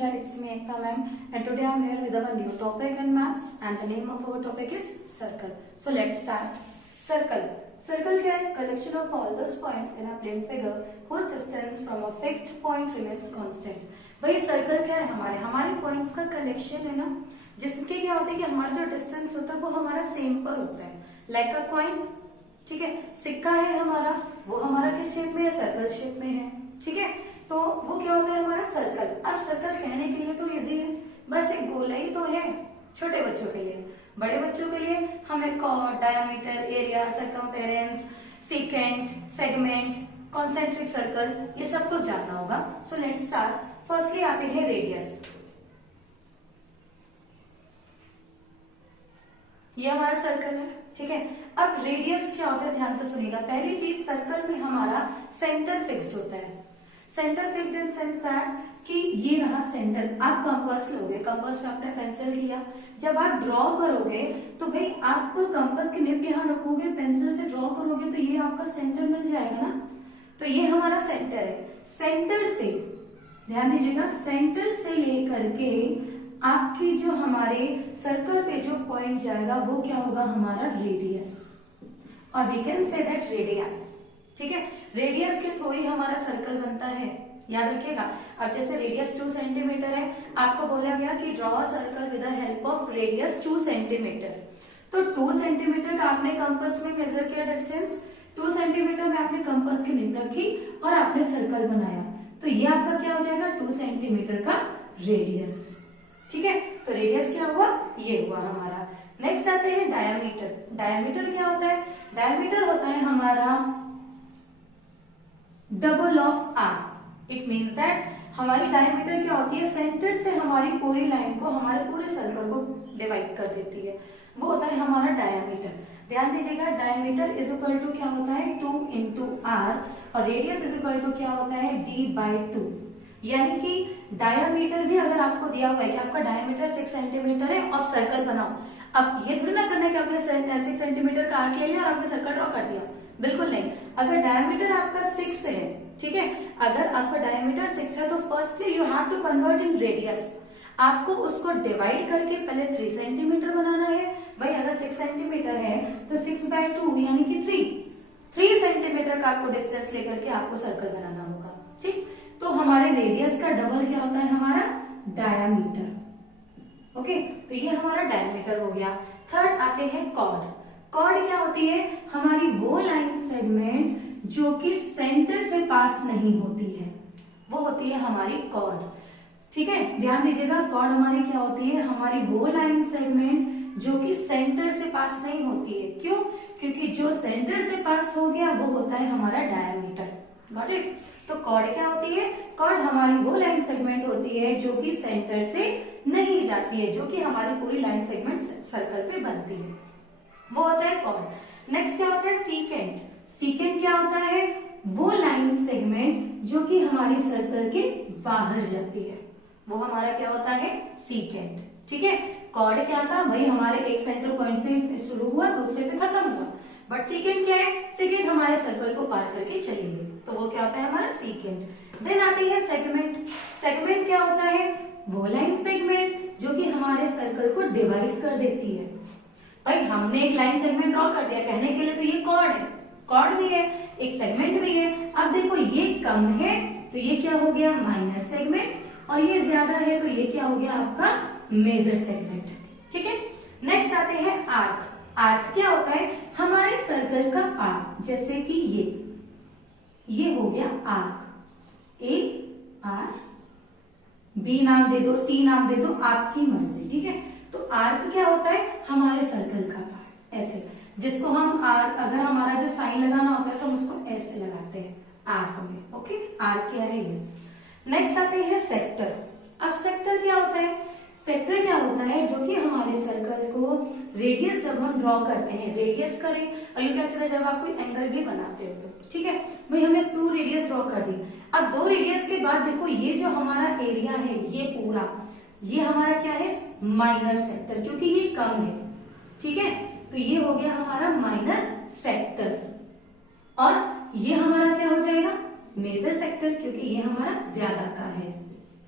Diksha, it's me Ekta ma'am, and today I'm here with our new topic in maths, and the name of our topic is circle. So let's start. Circle. Circle क्या है? Collection of all those points in a plane figure whose distance from a fixed point remains constant. भाई circle क्या है? हमारे points का collection है ना, जिसके क्या होता है कि हमारा जो डिस्टेंस होता है वो हमारा सेम पर होता है, लाइक अ कॉइन. ठीक है, सिक्का है हमारा, वो हमारा किस शेप में है? सर्कल शेप में है. ठीक है, तो वो क्या होता है हमारा सर्कल. अब सर्कल कहने के लिए तो इजी है, बस एक गोला ही तो है छोटे बच्चों के लिए. बड़े बच्चों के लिए हमें chord, diameter, area, circumference, secant, segment, concentric circle, ये सब कुछ जानना होगा. So let's start. फर्स्टली आते हैं रेडियस. ये हमारा सर्कल है. ठीक है, अब रेडियस क्या होता है ध्यान से सुनिएगा. पहली चीज, सर्कल में हमारा सेंटर फिक्स्ड होता है. Centre fixed in sense that कि ये रहा सेंटर. आप कंपास लोगे, कंपास पे आपने पेंसिल लिया, जब आप ड्रॉ करोगे तो भाई आप कंपास की निब यहाँ रखोगे, पेंसिल से ड्रॉ करोगे तो ये आपका सेंटर मिल जाएगा ना. तो ये हमारा सेंटर है. सेंटर से ध्यान दीजिएगा, सेंटर से लेकर के आपकी जो हमारे सर्कल पे जो पॉइंट जाएगा वो क्या होगा? हमारा रेडियस. और we can say that radius. ठीक है, रेडियस के थ्रू ही हमारा सर्कल बनता है, याद रखिएगा. अब जैसे रेडियस 2 सेंटीमीटर है, आपको बोला गया कि draw circle with the help of radius 2 centimetre. तो 2 सेंटीमीटर का आपने कंपास में मेजर किया डिस्टेंस, 2 सेंटीमीटर में आपने कंपास की निब रखी और आपने सर्कल बनाया. तो ये आपका क्या हो जाएगा? 2 सेंटीमीटर का रेडियस. ठीक है, तो रेडियस क्या हुआ? ये हुआ हमारा. नेक्स्ट आते हैं डायामीटर. डायामीटर क्या होता है? डायामीटर होता है हमारा double of R. It means that हमारी डायमीटर क्या होती है? सेंटर से हमारी पूरी लाइन को, हमारे पूरे सर्कल को डिवाइड कर देती है, वो होता है हमारा डायमीटर. ध्यान दीजिएगा, डायमीटर इज इक्वल टू क्या होता है? 2 इंटू आर, और रेडियस इज इक्वल टू क्या होता है? d/2. यानी कि डायमीटर भी अगर आपको दिया हुआ है कि आपका डायमीटर 6 सेंटीमीटर है, आप सर्कल बनाओ. अब ये थोड़ी ना करना है कि आपने 6 सेंटीमीटर का आर्क ले लिया और आपने सर्कल ड्रॉ कर दिया, बिल्कुल नहीं. अगर डायमीटर आपका 6 है, ठीक है, अगर आपका डायमीटर 6 है तो firstly you have to convert in radius. आपको उसको डिवाइड करके पहले 3 सेंटीमीटर बनाना है. भाई अगर 6 सेंटीमीटर है तो 6/2 यानी कि 3 सेंटीमीटर का आपको डिस्टेंस लेकर के आपको सर्कल बनाना होगा. ठीक, तो हमारे रेडियस का डबल क्या होता है? हमारा डायामीटर. ओके, तो ये हमारा डायमीटर हो गया. थर्ड आते हैं कॉर्ड. कॉर्ड क्या होती है? हमारी वो लाइन सेगमेंट जो कि सेंटर से पास नहीं होती है, वो होती है हमारी कॉर्ड. ठीक है, ध्यान दीजिएगा, कॉर्ड हमारी क्या होती है? हमारी वो लाइन सेगमेंट जो कि सेंटर से पास नहीं होती है. क्यों? क्योंकि जो सेंटर से पास हो गया वो होता है हमारा डायमीटर. Got it? तो कॉर्ड क्या होती है? कॉर्ड हमारी वो लाइन सेगमेंट होती है जो कि सेंटर से नहीं जाती है, जो कि हमारी पूरी लाइन सेगमेंट सर्कल पे बनती है, वो होता है कॉर्ड. नेक्स्ट क्या होता है? सीकेंट. सीकेंट क्या होता है? वो लाइन सेगमेंट जो कि हमारी सर्कल के बाहर जाती है, वो हमारा क्या होता है? सीकेंट. ठीक है, कॉर्ड क्या था? भाई हमारे एक सेंटर पॉइंट से शुरू हुआ, दूसरे पे खत्म हुआ. बट सीकेंट क्या है? सीकेंट हमारे सर्कल को पार करके चली गई, तो वो क्या होता है? हमारा सीकेंट. देन आती है सेगमेंट. सेगमेंट क्या होता है? वो लाइन सेगमेंट जो कि हमारे सर्कल को डिवाइड कर देती है. भाई हमने एक लाइन सेगमेंट ड्रॉ कर दिया, कहने के लिए तो ये कॉर्ड है, कॉर्ड भी है, एक सेगमेंट भी है. अब देखो ये कम है तो ये क्या हो गया? माइनर सेगमेंट, और ये ज्यादा है तो ये क्या हो गया? आपका मेजर सेगमेंट. ठीक है, नेक्स्ट आते हैं आर्क. आर्क क्या होता है? हमारे सर्कल का आर्क. जैसे कि ये हो गया आर्क. ए आर, बी नाम दे दो, सी नाम दे दो, आपकी मर्जी. ठीक है, तो आर्क क्या होता है? हमारे सर्कल का पार्ट. ऐसे, जिसको हम आर्क, अगर हमारा जो साइन लगाना होता है तो हम उसको ऐसे लगाते हैं आर्क में. ओके, आर्क क्या है ये. नेक्स्ट आते हैं सेक्टर. अब सेक्टर क्या होता है? सेक्टर क्या होता है? जो कि हमारे सर्कल को रेडियस जब हम ड्रॉ करते हैं, रेडियस करें, और यू कैन से जब आप कोई एंगल भी बनाते हो तो. ठीक है, भाई हमने 2 रेडियस ड्रॉ कर दी. अब 2 रेडियस के बाद देखो ये जो हमारा एरिया है, ये पूरा, ये हमारा क्या है? माइनर सेक्टर, क्योंकि ये कम है. ठीक है, तो ये हो गया हमारा माइनर सेक्टर. और ये हमारा क्या हो जाएगा? मेजर सेक्टर, क्योंकि ये हमारा ज्यादा का है.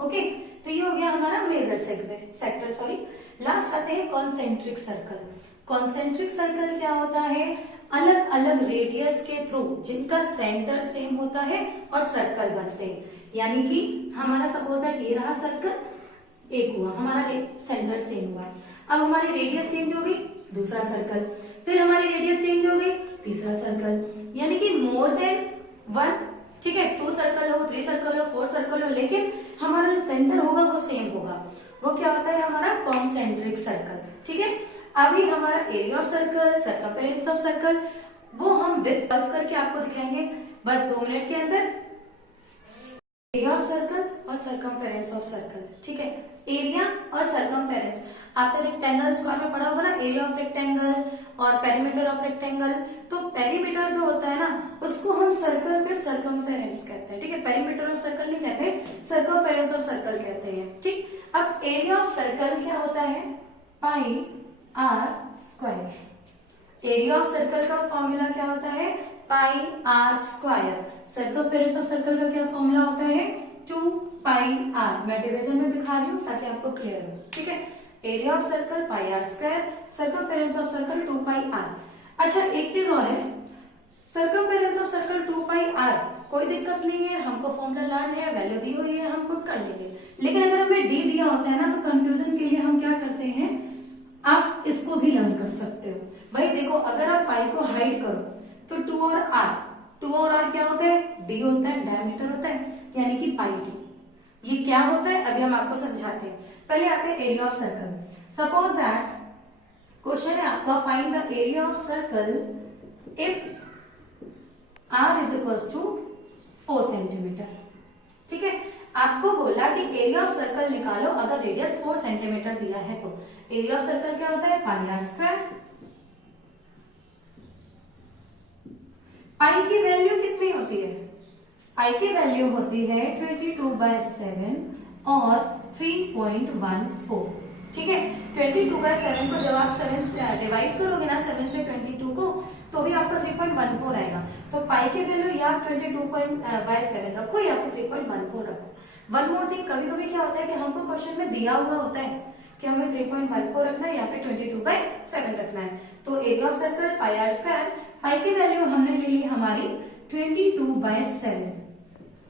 ओके, तो ये हो गया हमारा मेजर सेक्टर सॉरी। लास्ट आते हैं कॉन्सेंट्रिक सर्कल। कॉन्सेंट्रिक सर्कल क्या होता है? अलग अलग रेडियस के थ्रू जिनका सेंटर सेम होता है और सर्कल बनते हैं। यानी कि हमारा सपोज दैट ये रहा सर्कल, एक हुआ, हमारा सेंटर सेम हुआ। अब हमारी रेडियस चेंज हो गई, दूसरा सर्कल, फिर हमारी रेडियस चेंज हो गई, तीसरा सर्कल, यानी कि मोर देन वन, ठीक है, 2 सर्कल हो, 3 सर्कल हो, 4 सर्कल हो, लेकिन हमारा जो सेंटर होगा वो सेम होगा। वो क्या होता है? हमारा कॉन्सेंट्रिक सर्कल। ठीक है, अभी हमारा area of circle, circumference of circle, वो हम विथ कर्व करके आपको दिखाएंगे बस 2 मिनट के अंदर। एरिया ऑफ सर्कल और सर्कमफेरेंस ऑफ सर्कल, ठीक है, एरिया और सर्कमफेरेंस। आपने रेक्टेंगल स्क्वायर में पढ़ा होगा ना, एरिया ऑफ रेक्टेंगल और पेरीमीटर ऑफ रेक्टेंगल। तो पेरीमीटर जो होता है ना, उसको हम सर्कल पे सर्कमफेरेंस कहते हैं। ठीक है, पेरीमीटर ऑफ सर्कल नहीं कहते, सर्कमफेरेंस ऑफ सर्कल कहते हैं। ठीक, अब एरिया ऑफ सर्कल क्या होता है? Pi are square. Area of circle का फॉर्मूला क्या होता है? Pi are square. Circumference of circle का क्या फॉर्मूला होता है? 2 पाई आर। मैं डिवीजन में दिखा रही हूँ ताकि आपको क्लियर हो। ठीक है, area of circle pi are square, circumference of circle 2 pi R. अच्छा, एक चीज और है, circumference of circle 2 pi R, कोई दिक्कत नहीं है, हमको फॉर्मूला लर्न है, वैल्यू दी हुई है, हम खुद कर लेंगे। लेकिन अगर हमें डी दिया होता है ना, तो कंफ्यूजन के लिए हम क्या करते हैं, आप इसको भी लर्न कर सकते हो। भाई देखो, अगर आप पाई को हाइड करो तो 2 और आर, 2 और आर क्या होता है? डी होता है, डायमीटर होता है, यानी कि पाई डी। ये क्या होता है अभी हम आपको समझाते हैं। पहले आते हैं area of circle. Suppose that question है आपका, find the area of circle if r is equal to 4 centimetre. ठीक है, आपको बोला कि एरिया ऑफ सर्कल निकालो अगर रेडियस 4 सेंटीमीटर दिया है तो। एरिया ऑफ सर्कल क्या होता है? Pi are square. पाई की वैल्यू कितनी होती है? पाई की वैल्यू होती है 22/7 और 3.14। ठीक है, 22/7 को जब आप 7 से डिवाइड करोगे ना, 7 से 22 को, तो भी आपका 3.14 आएगा। तो पाई की वैल्यू या 22/7 रखो या फिर 3.14 रखो। वन मोर थिंग, कभी कभी क्या होता है कि हमको क्वेश्चन में दिया हुआ होता है कि हमें 3.14 रखना है या फिर 22/7 रखना है। तो area of circle pi are square, pi की वैल्यू हमने ले ली हमारी 22/7।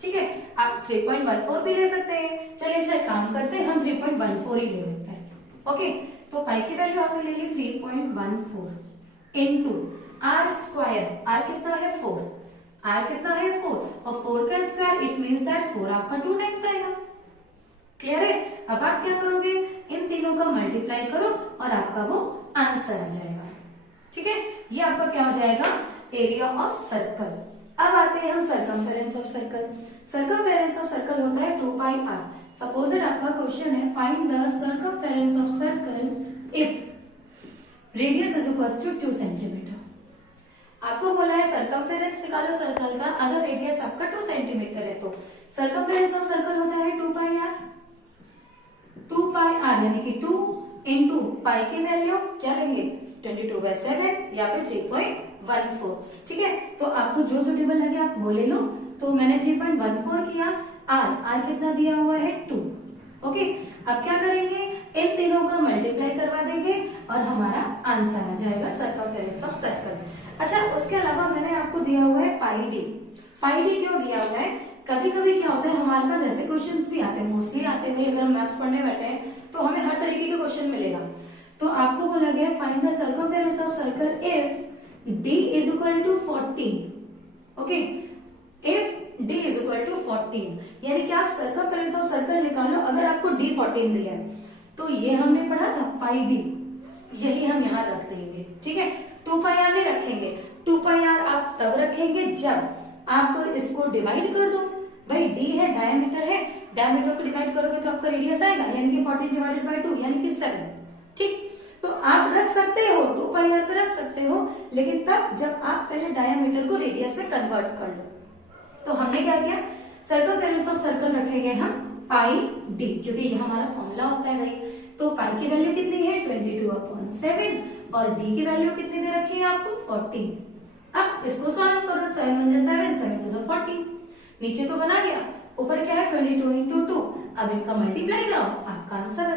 ठीक है, आप 3.14 भी ले सकते हैं। चलिए अच्छा काम करते हैं, हम 3.14 ही ले लेते हैं। ओके, तो पाई की वैल्यू हमने ले ली 3.14 इनटू आर स्क्वायर। आर कितना है? 4। आर कितना है? 4, और 4 का स्क्वायर इट मीन्स दैट 4 आपका 2 टाइम्स आएगा। क्लियर है? अब आप क्या करोगे, इन तीनों का मल्टीप्लाई करो और आपका वो आंसर आ जाएगा। ठीक है, ये आपका क्या हो जाएगा? Area of circle. अब आते हैं हम circumference of circle. Circumference of circle होता है 2 पाई आर। सपोज दैट आपका क्वेश्चन है, find the circumference of circle if radius is equal to 2 centimetre. आपको बोला है सर्कमफेरेंस निकालो सर्कल का अगर रेडियस आपका 2 सेंटीमीटर है तो। सर्कमफेरेंस ऑफ सर्कल होता है 2 पाई आर। 2 पाई आर यानी कि 2 इंटू पाई की वैल्यू क्या लेंगे? 22/7 या फिर 3.14। ठीक है, तो आपको जो सुटेबल लगे आप वो ले लो। तो मैंने 3.14 किया। आर कितना दिया हुआ है? 2। ओके, अब क्या करेंगे, इन तीनों का मल्टीप्लाई करवा देंगे और हमारा आंसर आ जाएगा सर्कमफेरेंस ऑफ सर्कल। अच्छा, उसके अलावा मैंने आपको दिया हुआ है पाई डी। पाई डी क्यों दिया हुआ है? कभी कभी क्या होता है हमारे पास ऐसे क्वेश्चंस भी आते हैं, मोस्टली आते हैं, अगर हम मैथ्स पढ़ने बैठे हैं तो हमें हर तरीके के क्वेश्चन मिलेगा। तो आपको बोला गया find the circumference of circle if d is equal to 14। Okay, if d is equal to 14 यानी कि आप सर्कमफेरेंस ऑफ सर्कल निकालो अगर आपको d 14 दिया है। तो ये हमने पढ़ा था पाई d, यही हम यहाँ रख देंगे। ठीक है, 2 पाई आर नहीं रखेंगे। 2 पाई आर आप तब रखेंगे जब आप इसको डिवाइड कर दो। भाई d है, डायमीटर है, डायमीटर को डिवाइड करोगे तो आपका रेडियस आएगा, यानी कि 14 डिवाइडेड बाय 2 यानी कि 7। ठीक, तो आप रख सकते हो 2 पाई आर पे रख सकते हो, लेकिन तब जब आप पहले डायमीटर को रेडियस में कन्वर्ट कर लो। तो हमने क्या किया, सर्कमफेरेंस ऑफ सर्कल रखेंगे हम पाई डी, क्योंकि ये हमारा फॉर्मूला होता है भाई। तो पाई की वैल्यू कितनी है? 22/7 और डी की वैल्यू कितनी दे रखी है आपको? 14। अब इसको सॉल्व करो, 7 × 7 7 2 40। नीचे तो बना गया, ऊपर क्या है 22 × 2 अब इनका मल्टीप्लाई कराओ, आपका आंसर आ